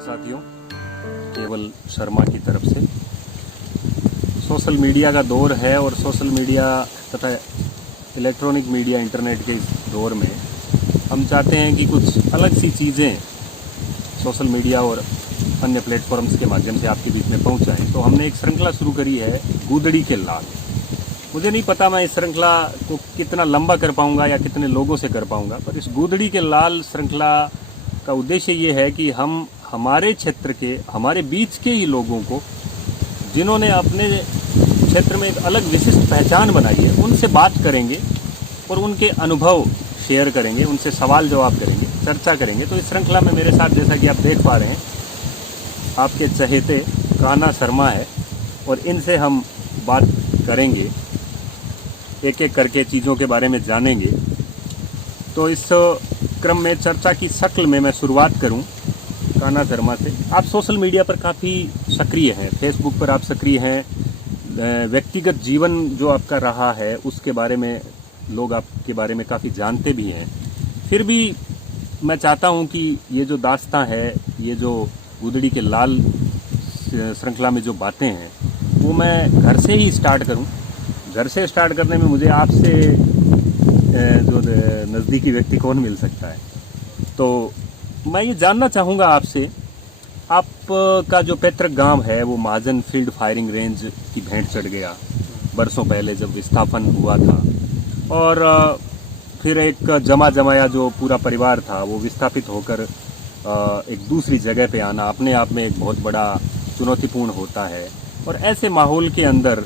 साथियों, केवल शर्मा की तरफ से। सोशल मीडिया का दौर है और सोशल मीडिया तथा इलेक्ट्रॉनिक मीडिया इंटरनेट के इस दौर में हम चाहते हैं कि कुछ अलग सी चीज़ें सोशल मीडिया और अन्य प्लेटफॉर्म्स के माध्यम से आपके बीच में पहुंचाएं। तो हमने एक श्रृंखला शुरू करी है, गूदड़ी के लाल। मुझे नहीं पता मैं इस श्रृंखला को कितना लंबा कर पाऊंगा या कितने लोगों से कर पाऊंगा, पर इस गूदड़ी के लाल श्रृंखला का उद्देश्य ये है कि हम हमारे क्षेत्र के, हमारे बीच के ही लोगों को, जिन्होंने अपने क्षेत्र में एक अलग विशिष्ट पहचान बनाई है, उनसे बात करेंगे और उनके अनुभव शेयर करेंगे, उनसे सवाल जवाब करेंगे, चर्चा करेंगे। तो इस श्रृंखला में मेरे साथ, जैसा कि आप देख पा रहे हैं, आपके चहेते कान्हा शर्मा है और इनसे हम बात करेंगे, एक एक करके चीज़ों के बारे में जानेंगे। तो इस क्रम में चर्चा की शक्ल में मैं शुरुआत करूं कान्हा शर्मा से। आप सोशल मीडिया पर काफ़ी सक्रिय हैं, फेसबुक पर आप सक्रिय हैं, व्यक्तिगत जीवन जो आपका रहा है उसके बारे में लोग आपके बारे में काफ़ी जानते भी हैं। फिर भी मैं चाहता हूं कि ये जो दास्तां है, ये जो गूदड़ी के लाल श्रृंखला में जो बातें हैं, वो मैं घर से ही स्टार्ट करूं। घर से स्टार्ट करने में मुझे आपसे जो नज़दीकी व्यक्ति कौन मिल सकता है। तो मैं ये जानना चाहूँगा आपसे, आपका जो पैतृक गांव है वो महाजन फील्ड फायरिंग रेंज की भेंट चढ़ गया बरसों पहले जब विस्थापन हुआ था, और फिर एक जमा जमाया जो पूरा परिवार था वो विस्थापित होकर एक दूसरी जगह पे आना अपने आप में एक बहुत बड़ा चुनौतीपूर्ण होता है। और ऐसे माहौल के अंदर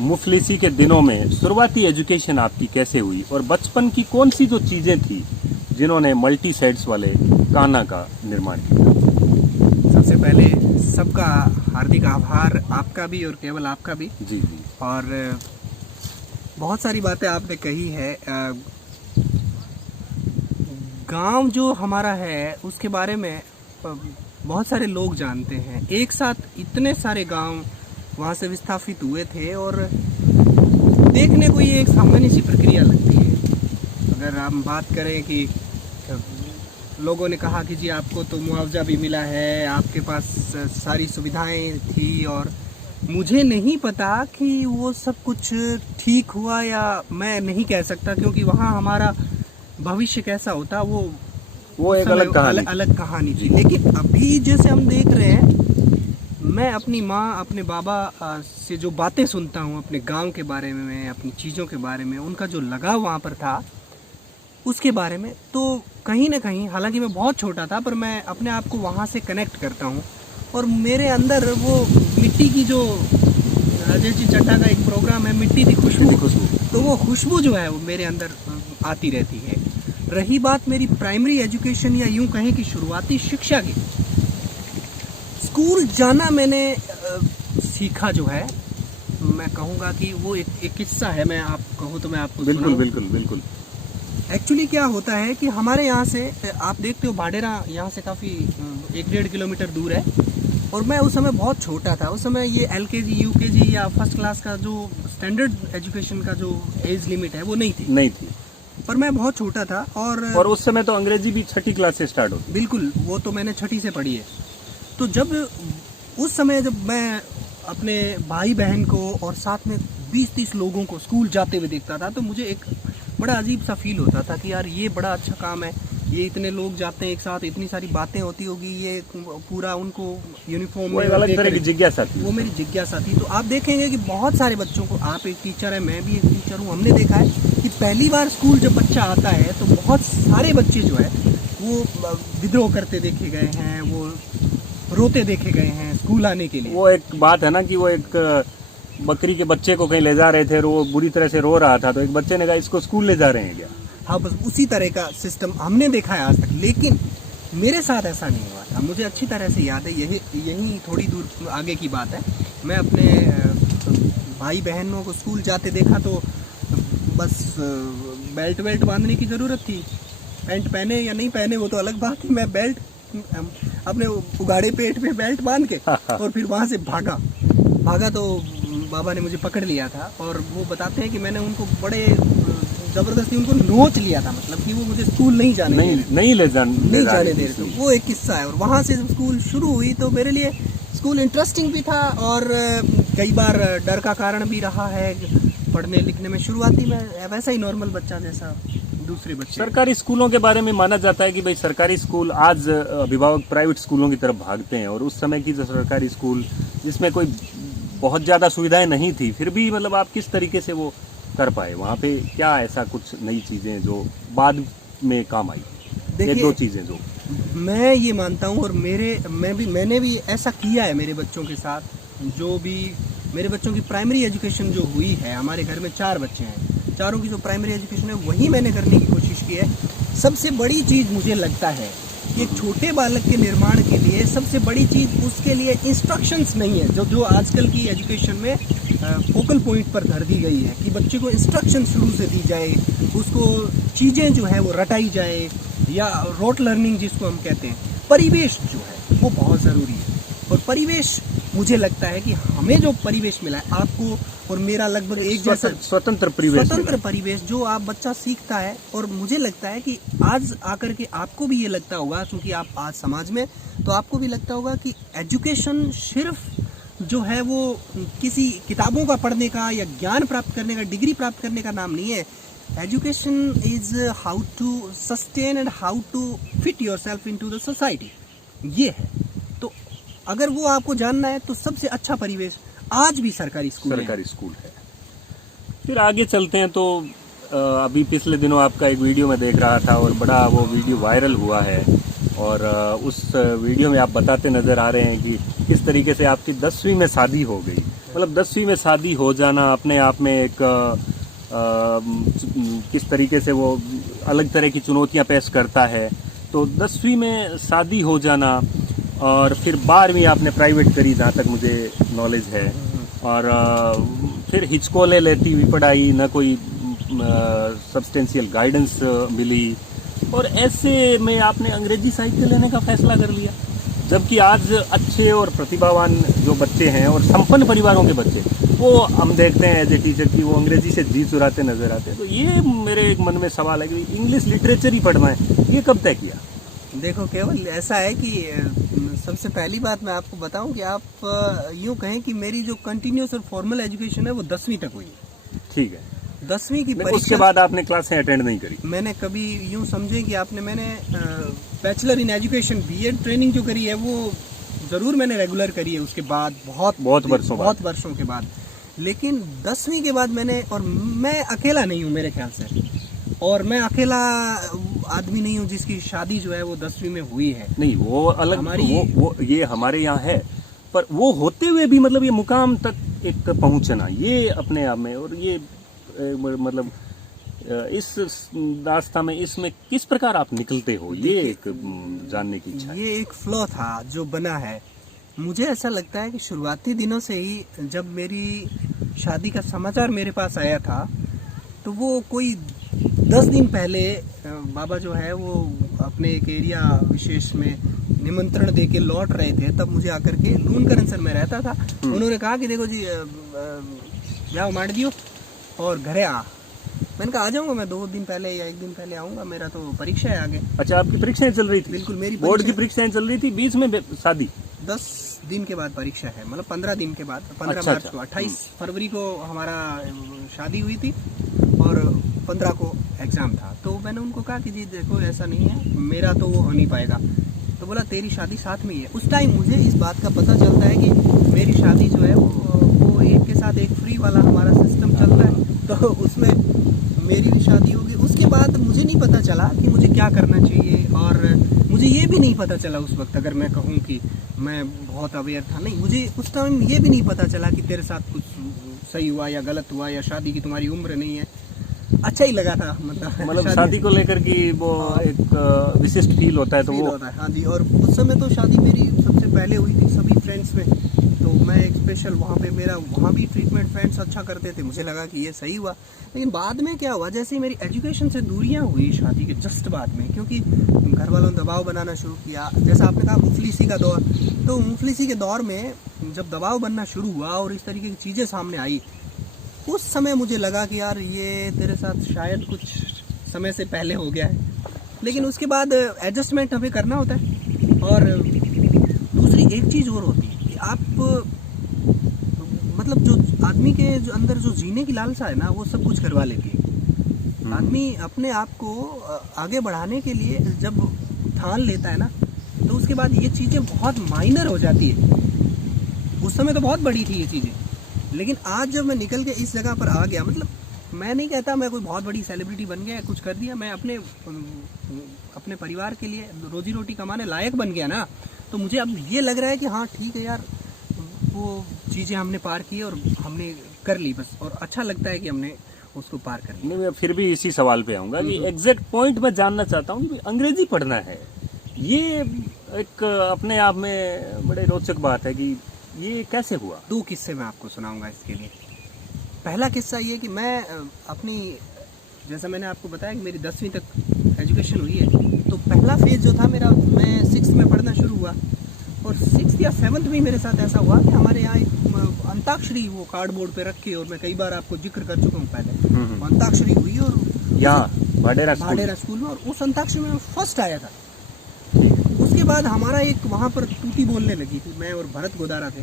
मुफलिसी के दिनों में शुरुआती एजुकेशन आपकी कैसे हुई, और बचपन की कौन सी जो चीज़ें थी जिन्होंने मल्टी सेट्स वाले कान्हा का निर्माण किया? सबसे पहले सबका हार्दिक आभार, आपका भी और केवल आपका भी। जी जी। और बहुत सारी बातें आपने कही है। गांव जो हमारा है उसके बारे में बहुत सारे लोग जानते हैं। एक साथ इतने सारे गांव वहाँ से विस्थापित हुए थे और देखने को ये एक सामान्य सी प्रक्रिया लगती है। अगर हम बात करें कि लोगों ने कहा कि जी आपको तो मुआवजा भी मिला है, आपके पास सारी सुविधाएं थी, और मुझे नहीं पता कि वो सब कुछ ठीक हुआ या मैं नहीं कह सकता, क्योंकि वहाँ हमारा भविष्य कैसा होता वो एक अलग कहानी थी। लेकिन अभी जैसे हम देख रहे हैं, मैं अपनी माँ, अपने बाबा से जो बातें सुनता हूँ अपने गांव के बारे में, अपनी चीज़ों के बारे में, उनका जो लगाव वहाँ पर था उसके बारे में, तो कहीं ना कहीं, हालांकि मैं बहुत छोटा था, पर मैं अपने आप को वहाँ से कनेक्ट करता हूँ। और मेरे अंदर वो मिट्टी की, जो राजेश जी चड्ढा का एक प्रोग्राम है, मिट्टी की खुशबू, तो वो खुशबू जो है वो मेरे अंदर आती रहती है। रही बात मेरी प्राइमरी एजुकेशन या यूँ कहें कि शुरुआती शिक्षा की, स्कूल जाना मैंने सीखा जो है, मैं कहूँगा कि वो एक किस्सा है। मैं आप कहूँ तो मैं आपको बिल्कुल बिल्कुल बिल्कुल। एक्चुअली क्या होता है कि हमारे यहाँ से, आप देखते हो भाडेरा यहाँ से काफ़ी 1-1.5 किलोमीटर दूर है, और मैं उस समय बहुत छोटा था। उस समय ये LKG UKG या फर्स्ट क्लास का जो स्टैंडर्ड एजुकेशन का जो एज लिमिट है वो नहीं थी। पर मैं बहुत छोटा था, और उस समय तो अंग्रेजी भी 6ठी क्लास से स्टार्ट होती। बिल्कुल, वो तो मैंने 6ठी से पढ़ी है। तो जब उस समय जब मैं अपने भाई बहन को और साथ में 20-30 लोगों को स्कूल जाते हुए देखता था, तो मुझे एक बड़ा अजीब सा फील होता था कि यार ये बड़ा अच्छा काम है, ये इतने लोग जाते हैं एक साथ, इतनी सारी बातें होती होगी, ये पूरा उनको यूनिफॉर्म में अलग तरह की जिज्ञासा थी। वो मेरी जिज्ञासा थी। तो आप देखेंगे कि बहुत सारे बच्चों को, आप एक टीचर है, मैं भी एक टीचर हूँ, हमने देखा है कि पहली बार स्कूल जब बच्चा आता है तो बहुत सारे बच्चे जो है वो विद्रोह करते देखे गए हैं, वो रोते देखे गए हैं स्कूल आने के लिए। वो एक बात है ना कि वो एक बकरी के बच्चे को कहीं ले जा रहे थे, वो बुरी तरह से रो रहा था, तो एक बच्चे ने कहा इसको स्कूल ले जा रहे हैं क्या? हाँ, बस उसी तरह का सिस्टम हमने देखा है आज तक, लेकिन मेरे साथ ऐसा नहीं हुआ था। मुझे अच्छी तरह से याद है, यही थोड़ी दूर आगे की बात है। मैं अपने भाई बहनों को स्कूल जाते देखा तो बस बेल्ट बांधने की ज़रूरत थी। पैंट पहने या नहीं पहने वो तो अलग बात है, मैं बेल्ट अपने उगाड़े पेट पे बेल्ट बांध के और फिर वहाँ से भागा तो बाबा ने मुझे पकड़ लिया था। और वो बताते हैं कि मैंने उनको बड़े जबरदस्ती उनको नोच लिया था, मतलब कि वो मुझे स्कूल नहीं जाने दे रहे थे। नहीं नहीं जाने दे रहे थे। वो एक किस्सा है। और वहाँ से जब स्कूल शुरू हुई तो मेरे लिए स्कूल इंटरेस्टिंग भी था और कई बार डर का कारण भी रहा है पढ़ने लिखने में। शुरुआती में वैसा ही नॉर्मल बच्चा जैसा दूसरे बच्चे। सरकारी स्कूलों के बारे में माना जाता है कि भाई सरकारी स्कूल, आज अभिभावक प्राइवेट स्कूलों की तरफ भागते हैं, और उस समय की जो सरकारी स्कूल जिसमें कोई बहुत ज़्यादा सुविधाएं नहीं थी, फिर भी मतलब आप किस तरीके से वो कर पाए? वहाँ पे क्या ऐसा कुछ नई चीज़ें जो बाद में काम आई? एक दो चीज़ें जो मैं ये मानता हूँ, और मैंने भी ऐसा किया है मेरे बच्चों के साथ। जो भी मेरे बच्चों की प्राइमरी एजुकेशन जो हुई है, हमारे घर में 4 बच्चे हैं, चारों की जो प्राइमरी एजुकेशन है वही मैंने करने की कोशिश की है। सबसे बड़ी चीज़ मुझे लगता है कि एक छोटे बालक के निर्माण के लिए सबसे बड़ी चीज़ उसके लिए इंस्ट्रक्शंस नहीं है, जो आजकल की एजुकेशन में फोकल पॉइंट पर धर दी गई है कि बच्चे को इंस्ट्रक्शन शुरू से दी जाए, उसको चीज़ें जो है वो रटाई जाए, या रोट लर्निंग जिसको हम कहते हैं। परिवेश जो है वो बहुत ज़रूरी है, और परिवेश मुझे लगता है कि हमें जो परिवेश मिला है, आपको और मेरा लगभग एक जैसा स्वतंत्र परिवेश जो आप बच्चा सीखता है। और मुझे लगता है कि आज आकर के आपको भी ये लगता होगा, क्योंकि आप आज समाज में, तो आपको भी लगता होगा कि एजुकेशन सिर्फ जो है वो किसी किताबों का पढ़ने का या ज्ञान प्राप्त करने का, डिग्री प्राप्त करने का नाम नहीं है। Education is how to sustain and how to fit yourself into the society, ये है। तो अगर वो आपको जानना है तो सबसे अच्छा परिवेश आज भी सरकारी स्कूल है। फिर आगे चलते हैं तो अभी पिछले दिनों आपका एक वीडियो में देख रहा था, और बड़ा वो वीडियो वायरल हुआ है, और उस वीडियो में आप बताते नज़र आ रहे हैं कि किस तरीके से आपकी 10वीं में शादी हो गई। मतलब 10वीं में शादी हो जाना अपने आप में एक किस तरीके से वो अलग तरह की चुनौतियां पेश करता है। तो 10वीं में शादी हो जाना, और फिर 12वीं आपने प्राइवेट करी जहाँ तक मुझे नॉलेज है, और फिर हिचकोले लेती हुई पढ़ाई, न कोई सब्सटेंशियल गाइडेंस मिली, और ऐसे में आपने अंग्रेजी साहित्य लेने का फैसला कर लिया। जबकि आज अच्छे और प्रतिभावान जो बच्चे हैं और संपन्न परिवारों के बच्चे, वो हम देखते हैं एज ए टीचर की वो अंग्रेजी से जी चुराते नजर आते हैं। तो ये मेरे एक मन में सवाल है कि इंग्लिश लिटरेचर ही पढ़ना है, ये कब तय किया? देखो, केवल ऐसा है कि सबसे पहली बात मैं आपको बताऊं कि आप यूं कहें कि मेरी जो कंटिन्यूस और फॉर्मल एजुकेशन है वो 10वीं तक हुई है। ठीक है। 10वीं की परीक्षा, उसके बाद आपने क्लासें अटेंड नहीं करी? मैंने कभी यूं समझे कि मैंने bachelor in education BEd training जो करी है वो ज़रूर मैंने रेगुलर करी है, उसके बाद बहुत वर्षों के बाद। लेकिन 10वीं के बाद मैंने, और मैं अकेला नहीं हूँ मेरे ख्याल से, और मैं अकेला आदमी नहीं हूँ जिसकी शादी जो है वो 10वीं में हुई है। नहीं, वो अलग, वो ये हमारे यहाँ है, पर वो होते हुए भी मतलब ये मुकाम तक एक पहुँचना, ये अपने आप में, और ये मतलब इस रास्ता में, इसमें किस प्रकार आप निकलते हो, ये एक जानने की इच्छा है। ये एक फ्लो था जो बना है। मुझे ऐसा लगता है कि शुरुआती दिनों से ही जब मेरी शादी का समाचार मेरे पास आया था, तो वो कोई 10 दिन पहले बाबा जो है वो अपने एक एरिया विशेष में निमंत्रण दे के लौट रहे थे। तब मुझे आकर के लूनकरण सर में रहता था, उन्होंने कहा कि देखो जी जाओ मार दियो और घरे आ। मैंने कहा आ जाऊंगा, मैं 2 दिन पहले या 1 दिन पहले आऊंगा, मेरा तो परीक्षा है आगे। अच्छा, आपकी परीक्षाएं चल रही थी? बिल्कुल, मेरी बोर्ड की परीक्षाएं चल रही थी, बीच में शादी? 10 दिन के बाद परीक्षा है, मतलब 15 दिन के बाद, 15 अच्छा, मार्च को। 28 फरवरी को हमारा शादी हुई थी और 15 को एग्ज़ाम था। तो मैंने उनको कहा कि जी देखो ऐसा नहीं है, मेरा तो वो हो नहीं पाएगा। तो बोला तेरी शादी साथ में ही है। उस टाइम मुझे इस बात का पता चलता है कि मेरी शादी जो है वो एक के साथ एक फ्री वाला हमारा सिस्टम चल रहा है, तो उसमें मेरी भी शादी होगी। उसके बाद मुझे नहीं पता चला कि मुझे क्या करना चाहिए, और मुझे ये भी नहीं पता चला उस वक्त, अगर मैं कहूँ कि मैं बहुत अवेयर था, नहीं, मुझे उस टाइम ये भी नहीं पता चला कि तेरे साथ कुछ सही हुआ या गलत हुआ, या शादी की तुम्हारी उम्र नहीं है। अच्छा ही लगा था, मतलब शादी को लेकर कि वो एक विशिष्ट फील होता है, तो वो होता है। हाँ जी, और उस समय तो शादी मेरी सबसे पहले हुई थी सभी फ्रेंड्स में, तो मैं एक स्पेशल वहाँ पे, मेरा वहाँ भी ट्रीटमेंट फ्रेंड्स अच्छा करते थे, मुझे लगा कि ये सही हुआ। लेकिन बाद में क्या हुआ, जैसे ही मेरी एजुकेशन से दूरियाँ हुई शादी के जस्ट बाद में, क्योंकि घर वालों ने दबाव बनाना शुरू किया, जैसा आपने कहा मुफलिसी का दौर, तो मुफलिसी के दौर में जब दबाव बनना शुरू हुआ और इस तरीके की चीज़ें सामने आई, उस समय मुझे लगा कि यार ये तेरे साथ शायद कुछ समय से पहले हो गया है, लेकिन उसके बाद एडजस्टमेंट हमें करना होता है। और दूसरी एक चीज़ और होती है कि आप मतलब जो आदमी के जो अंदर जो जीने की लालसा है ना, वो सब कुछ करवा लेती है। आदमी अपने आप को आगे बढ़ाने के लिए जब ठान लेता है ना, तो उसके बाद ये चीज़ें बहुत माइनर हो जाती है। उस समय तो बहुत बड़ी थी ये चीज़ें, लेकिन आज जब मैं निकल के इस जगह पर आ गया, मतलब मैं नहीं कहता मैं कोई बहुत बड़ी सेलिब्रिटी बन गया, कुछ कर दिया, मैं अपने परिवार के लिए रोजी रोटी कमाने लायक बन गया ना, तो मुझे अब ये लग रहा है कि हाँ ठीक है यार, वो चीज़ें हमने पार की और हमने कर ली बस, और अच्छा लगता है कि हमने उसको पार कर लिया। नहीं, मैं फिर भी इसी सवाल पे आऊंगा कि एग्जैक्ट पॉइंट मैं जानना चाहता हूँ कि अंग्रेजी पढ़ना है, ये एक अपने आप में बड़े रोचक बात है कि ये कैसे हुआ। 2 किस्से मैं आपको सुनाऊंगा इसके लिए। पहला किस्सा ये कि मैं अपनी, जैसा मैंने आपको बताया कि मेरी 10वीं तक एजुकेशन हुई है, तो पहला फेज जो था मेरा, मैं 6th में पढ़ना शुरू हुआ, और 6th या 7th में मेरे साथ ऐसा हुआ कि हमारे यहाँ एक अंताक्षरी वो कार्डबोर्ड पे रख के, और मैं कई बार आपको जिक्र कर चुका हूँ पहले, अंताक्षरी हुई और यहाँ भाडेरा स्कूल में, और उस अंताक्षरी में फर्स्ट आया था। उसके बाद हमारा एक वहाँ पर टूटी बोलने लगी थी, मैं और भरत गोदारा थे,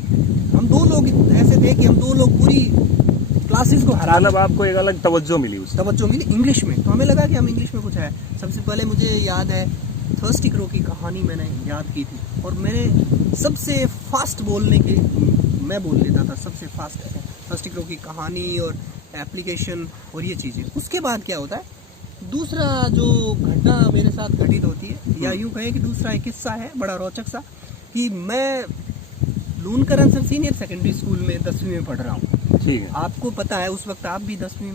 हम 2 लोग ऐसे थे कि हम 2 लोग पूरी क्लासेस को हरा, मतलब आपको एक अलग तवज्जो मिली उससे। तवज्जो मिली इंग्लिश में, तो हमें लगा कि हम इंग्लिश में कुछ है। सबसे पहले मुझे याद है थर्स्टी क्रो की कहानी मैंने याद की थी, और मेरे सबसे फास्ट बोलने के, मैं बोल लेता था सबसे फास्ट थर्स्टी क्रो की कहानी और एप्लीकेशन और ये चीज़ें। उसके बाद क्या होता है, दूसरा जो घटना मेरे साथ घटित होती है, या यूँ कहें कि दूसरा एक किस्सा है बड़ा रोचक सा, कि मैं लूनकरण सीनियर सेकेंडरी स्कूल में 10वीं में पढ़ रहा हूँ। ठीक है। आपको पता है उस वक्त आप भी 10वीं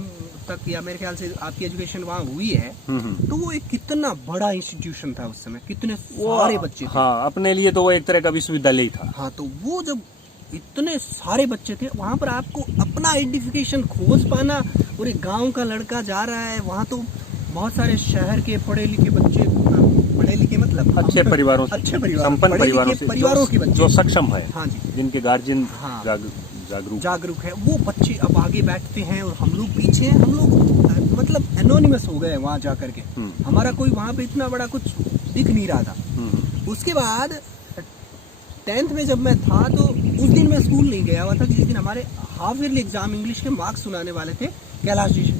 तक, या मेरे ख्याल से आपकी एजुकेशन वहाँ हुई है, तो वो एक कितना बड़ा इंस्टीट्यूशन था उस समय, कितने सारे बच्चे थे। हाँ, अपने लिए तो वो एक तरह का विश्वविद्यालय ही था। हाँ, तो वो जब इतने सारे बच्चे थे वहाँ पर, आपको अपना आइडेंटिफिकेशन खोज पाना, और एक गाँव का लड़का जा रहा है वहाँ, तो बहुत सारे शहर के पढ़े लिखे बच्चे, पढ़े लिखे मतलब अच्छे परिवारों से, अच्छे परिवार, संपन्न परिवारों के बच्चे, जो सक्षम है, हाँ जी, जिनके गार्जियन हाँ, जागरूक है, वो बच्चे अब आगे बैठते हैं और हम लोग पीछे हैं। हम लोग मतलब एनोनिमस हो गए वहाँ जा करके, हमारा कोई वहाँ पे इतना बड़ा कुछ दिख नहीं रहा था। उसके बाद 10th में जब मैं था, तो उस दिन मैं स्कूल नहीं गया हुआ था, जिस दिन हमारे हाफ ईयरली एग्जाम इंग्लिश के मार्क्स सुनाने वाले थे कैलाश जी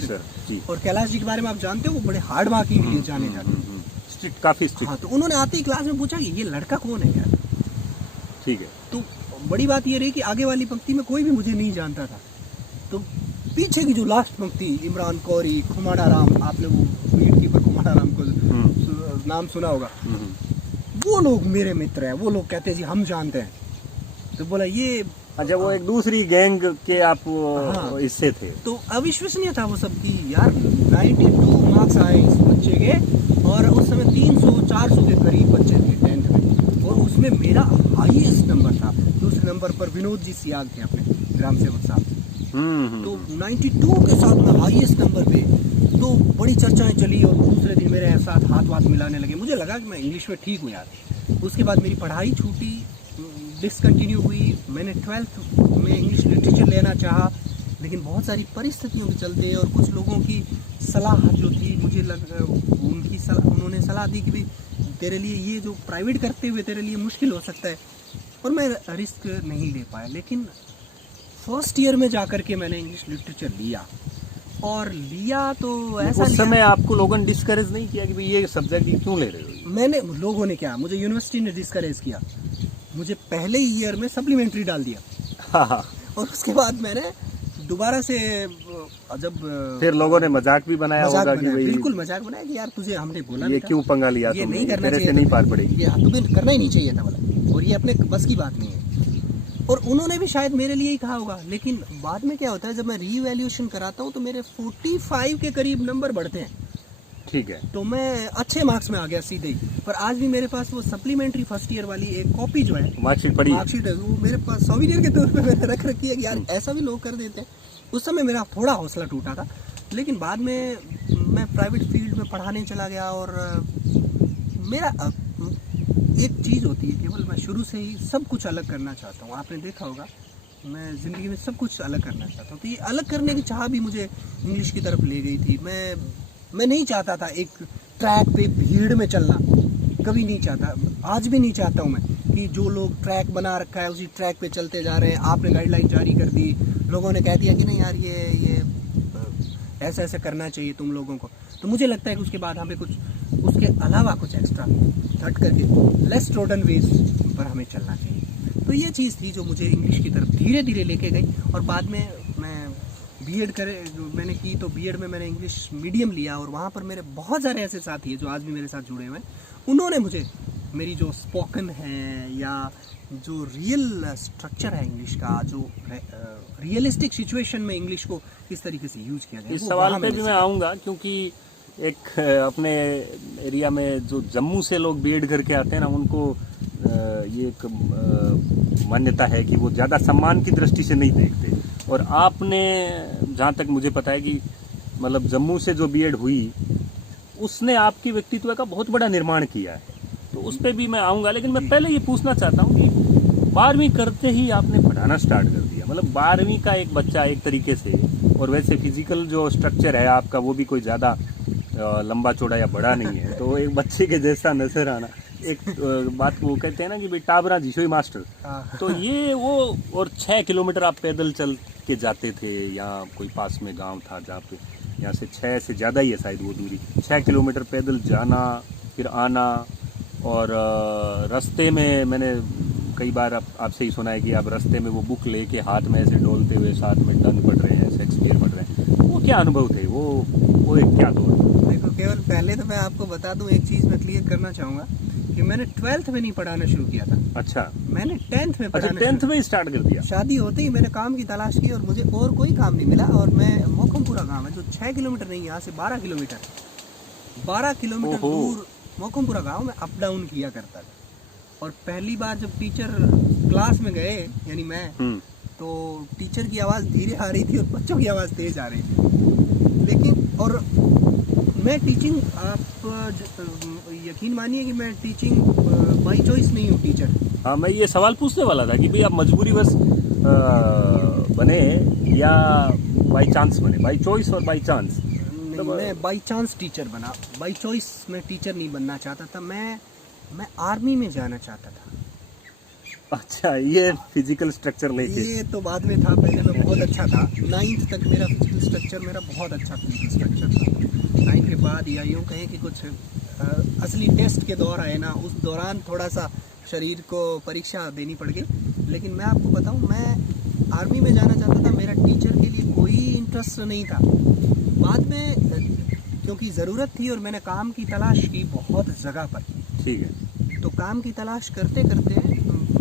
सर जी। और कैलाश जी के बारे में आप जानते हो, वो बड़े हार्ड मार्किंग के लिए जाने जाते हैं, स्ट्रिक्ट, काफी स्ट्रिक्ट। हाँ, तो उन्होंने आते ही क्लास में पूछा कि ये लड़का कौन है यार। ठीक है। तो बड़ी बात ये रही कि आगे वाली पंक्ति में कोई भी मुझे नहीं जानता था, तो पीछे की जो लास्ट पंक्ति, इमरान कौरी, खुमाड़ा राम, आपने वो विकेट कीपर खुमाड़ा राम को नाम सुना होगा, वो लोग मेरे मित्र हैं, वो लोग कहते हैं जी हम जानते हैं। तो बोला ये, अच्छा, वो एक दूसरी गैंग के आप हिस्से थे। तो अविश्वसनीय था वो सब कि यार 92 मार्क्स आए इस बच्चे के, और उस समय 300-400 के करीब बच्चे थे 10th में, और उसमें मेरा हाईएस्ट नंबर था। दूसरे नंबर पर विनोद जी सियाग थे अपने ग्राम सेवक साहब। तो 92 के साथ में हाईएस्ट नंबर पे, तो बड़ी चर्चाएं चली, और दूसरे दिन मेरे साथ हाथ मिलाने लगे। मुझे लगा कि मैं इंग्लिश में ठीक हूँ यार। उसके बाद मेरी पढ़ाई छूटी, डिसकंटिन्यू हुई। मैंने 12th में इंग्लिश लिटरेचर लेना चाहा, लेकिन बहुत सारी परिस्थितियों के चलते और कुछ लोगों की सलाह जो थी, मुझे उन्होंने सलाह दी कि भाई तेरे लिए ये जो प्राइवेट करते हुए तेरे लिए मुश्किल हो सकता है, और मैं रिस्क नहीं ले पाया। लेकिन फर्स्ट ईयर में जाकर के मैंने इंग्लिश लिटरेचर लिया, और लिया तो ऐसा उस समय आपको लोगों ने डिस्करेज नहीं किया कि भाई ये सब्जेक्ट क्यों ले रहे हो? मैंने, लोगों ने क्या, मुझे यूनिवर्सिटी ने डिस्करेज किया। मुझे पहले ही ईयर में सप्लीमेंट्री डाल दिया। और उसके बाद मैंने दोबारा से, जब फिर लोगों ने मजाक भी बनाया होगा कि भाई, बिल्कुल मजाक बनाया कि यार तुझे हमने बोला ये क्यों पंगा लिया, ये नहीं करना चाहिए, नहीं पार पड़ेगी, ये तुम्हें करना ही नहीं चाहिए था बोला, और ये अपने बस की बात नहीं है। और उन्होंने भी शायद मेरे लिए ही कहा होगा। लेकिन बाद में क्या होता है, जब मैं रीवैल्यूएशन कराता हूँ तो मेरे 45 के करीब नंबर बढ़ते हैं। ठीक है, तो मैं अच्छे मार्क्स में आ गया सीधे ही। पर आज भी मेरे पास वो सप्लीमेंट्री फर्स्ट ईयर वाली एक कॉपी जो है, मार्कशीट पड़ी, मार्कशीट है, वो मेरे पास सोविनियर के तौर पे मैंने रख रखी है कि यार ऐसा भी लोग कर देते हैं। उस समय मेरा थोड़ा हौसला टूटा था, लेकिन बाद में मैं प्राइवेट फील्ड में पढ़ाने चला गया। और मेरा एक चीज़ होती है, केवल मैं शुरू से ही सब कुछ अलग करना चाहता हूँ। आपने देखा होगा मैं ज़िंदगी में सब कुछ अलग करना चाहता हूँ। तो ये अलग करने की चाह भी मुझे इंग्लिश की तरफ ले गई थी। मैं नहीं चाहता था एक ट्रैक पे भीड़ में चलना, कभी नहीं चाहता, आज भी नहीं चाहता हूँ मैं कि जो लोग ट्रैक बना रखा है उसी ट्रैक पे चलते जा रहे हैं। आपने गाइडलाइन जारी कर दी, लोगों ने कह दिया कि नहीं यार ये ऐसा ऐसा करना चाहिए तुम लोगों को। तो मुझे लगता है कि उसके बाद हमें कुछ उसके अलावा कुछ एक्स्ट्रा हट करके लेस ट्रोडन वेज पर हमें चलना चाहिए। तो ये चीज़ थी जो मुझे इंग्लिश की तरफ धीरे धीरे लेके गई। और बाद में मैं बीएड मैंने की, तो बीएड में मैंने इंग्लिश मीडियम लिया और वहाँ पर मेरे बहुत सारे ऐसे साथी हैं जो आज भी मेरे साथ जुड़े हुए हैं। उन्होंने मुझे मेरी जो स्पोकन है या जो रियल स्ट्रक्चर है इंग्लिश का, जो रियलिस्टिक सिचुएशन में इंग्लिश को किस तरीके से यूज किया जाए, इस सवाल पे भी मैं आऊँगा, क्योंकि एक अपने एरिया में जो जम्मू से लोग बीएड करके आते हैं ना, उनको ये एक मान्यता है कि वो ज़्यादा सम्मान की दृष्टि से नहीं देखते। और आपने, जहाँ तक मुझे पता है कि मतलब जम्मू से जो बीएड हुई उसने आपकी व्यक्तित्व का बहुत बड़ा निर्माण किया है, तो उस पर भी मैं आऊँगा। लेकिन मैं पहले ये पूछना चाहता हूँ कि 12वीं करते ही आपने पढ़ाना स्टार्ट कर दिया, मतलब 12वीं का एक बच्चा एक तरीके से, और वैसे फिजिकल जो स्ट्रक्चर है आपका वो भी कोई ज़्यादा लंबा चौड़ा या बड़ा नहीं है, तो एक बच्चे के जैसा नजर आना, एक बात वो कहते हैं ना कि भाई टाबरा जिशोई मास्टर, तो ये वो। और 6 किलोमीटर आप पैदल चल के जाते थे, यहाँ कोई पास में गांव था जहाँ पे, यहाँ से 6 से ज़्यादा ही है शायद वो दूरी, 6 किलोमीटर पैदल जाना फिर आना। और रास्ते में मैंने कई बार आपसे ही सुना है कि आप रास्ते में वो बुक लेके हाथ में ऐसे डोलते हुए साथ में डन पढ़ रहे हैं, शेक्सपियर पढ़ रहे हैं, वो क्या अनुभव थे, वो एक क्या दौर? देखो, केवल पहले तो मैं आपको बता दूं, एक चीज़ मैं क्लियर करना चाहूँगा कि मैंने 12th में नहीं पढ़ाना शुरू किया था। अच्छा, मैंने 10th में पढ़ाना। 10th में स्टार्ट कर दिया? शादी होते ही मैंने काम की तलाश की और मुझे और कोई काम नहीं मिला। और मैं मोखमपुरा गाँव है जो 6 किलोमीटर नहीं, यहाँ से 12 किलोमीटर दूर मोखमपुरा गाँव में अप डाउन किया करता था। और पहली बार जब टीचर क्लास में गए, यानी मैं, तो टीचर की आवाज़ धीरे आ रही थी और बच्चों की आवाज़ तेज आ रही थी। लेकिन और मैं टीचिंग, आप यकीन मानिए कि मैं टीचिंग बाई चॉइस नहीं हूँ टीचर। हाँ, मैं ये सवाल पूछने वाला था कि भाई आप मजबूरीवश बने या बाई चांस बने? बाई चॉइस और बाई चांस? मैं बाई चांस टीचर बना, बाई चॉइस मैं टीचर नहीं बनना चाहता था। मैं आर्मी में जाना चाहता था। अच्छा, ये फिजिकल स्ट्रक्चर लेके? ये तो बाद में था, पहले मैं बहुत अच्छा था। 9th तक मेरा फिजिकल स्ट्रक्चर बहुत अच्छा फिजिकल स्ट्रक्चर था। 9th के बाद या यूँ कहें कि कुछ असली टेस्ट के दौर आए ना, उस दौरान थोड़ा सा शरीर को परीक्षा देनी पड़ गई। लेकिन मैं आपको बताऊं, मैं आर्मी में जाना चाहता था, मेरा टीचर के लिए कोई इंटरेस्ट नहीं था। बाद में क्योंकि ज़रूरत थी और मैंने काम की तलाश की बहुत जगह पर, ठीक है, तो काम की तलाश करते करते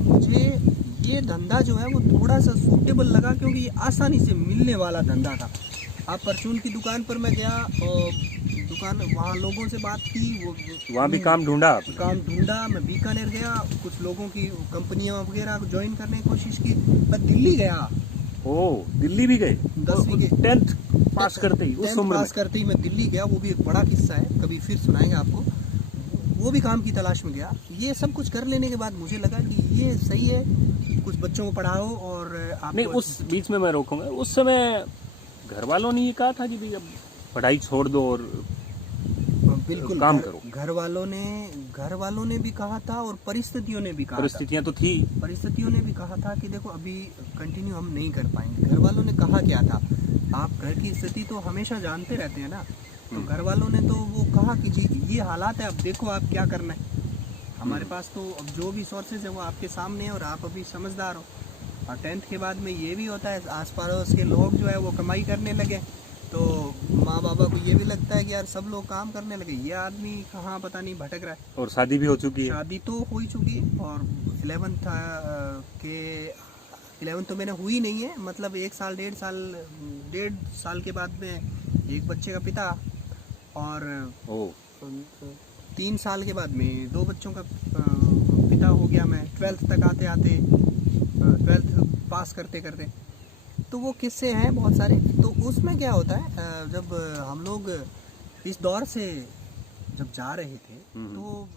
मुझे ये धंधा जो है वो थोड़ा सा सूटेबल लगा, क्योंकि ये आसानी से मिलने वाला धंधा था। आप परचून की दुकान पर मैं गया और दुकान, वहाँ लोगों से बात की, वो वहाँ भी काम ढूंढा? काम ढूंढा। मैं बीकानेर गया, कुछ लोगों की कंपनियां वगैरह ज्वाइन करने की कोशिश की। मैं दिल्ली गया। ओ, दिल्ली भी गए? 10वीं के 10th पास करते ही, उस उम्र पास करते ही मैं दिल्ली गया। वो भी एक बड़ा किस्सा है, कभी फिर सुनाएंगे आपको। वो भी काम की तलाश में गया। ये सब कुछ कर लेने के बाद मुझे लगा कि ये सही है, कुछ बच्चों को पढ़ाओ और आप नहीं, उस बीच में मैं रोकूंगा, उस समय घर वालों ने ये कहा था कि भाई अब पढ़ाई छोड़ दो और बिल्कुल काम करो? घर वालों ने भी कहा था और परिस्थितियों ने भी कहा था। परिस्थितियां तो थी, परिस्थितियों ने भी कहा था कि देखो अभी कंटिन्यू हम नहीं कर पाएंगे। घर वालों ने कहा क्या था, आप घर की स्थिति तो हमेशा जानते रहते हैं ना, तो घर वालों ने तो वो कहा कि जी ये हालात है, अब देखो आप क्या करना है। हमारे पास तो अब जो भी सोर्सेज है वो आपके सामने है और आप अभी समझदार हो। और 10th के बाद में ये भी होता है, आस पड़ोस के लोग जो है वो कमाई करने लगे, तो माँ बाबा को ये भी लगता है कि यार सब लोग काम करने लगे, ये आदमी कहाँ पता नहीं भटक रहा है। और शादी भी हो चुकी है? शादी तो हो ही चुकी है। और 11th तो मैंने हुई नहीं है, मतलब 1 साल 1.5 साल के बाद में एक बच्चे का पिता, और 3 साल के बाद में 2 बच्चों का पिता हो गया मैं। 12th तक आते 12th पास करते करते, तो वो किस्से हैं बहुत सारे। तो उसमें क्या होता है, जब हम लोग इस दौर से जब जा रहे थे, तो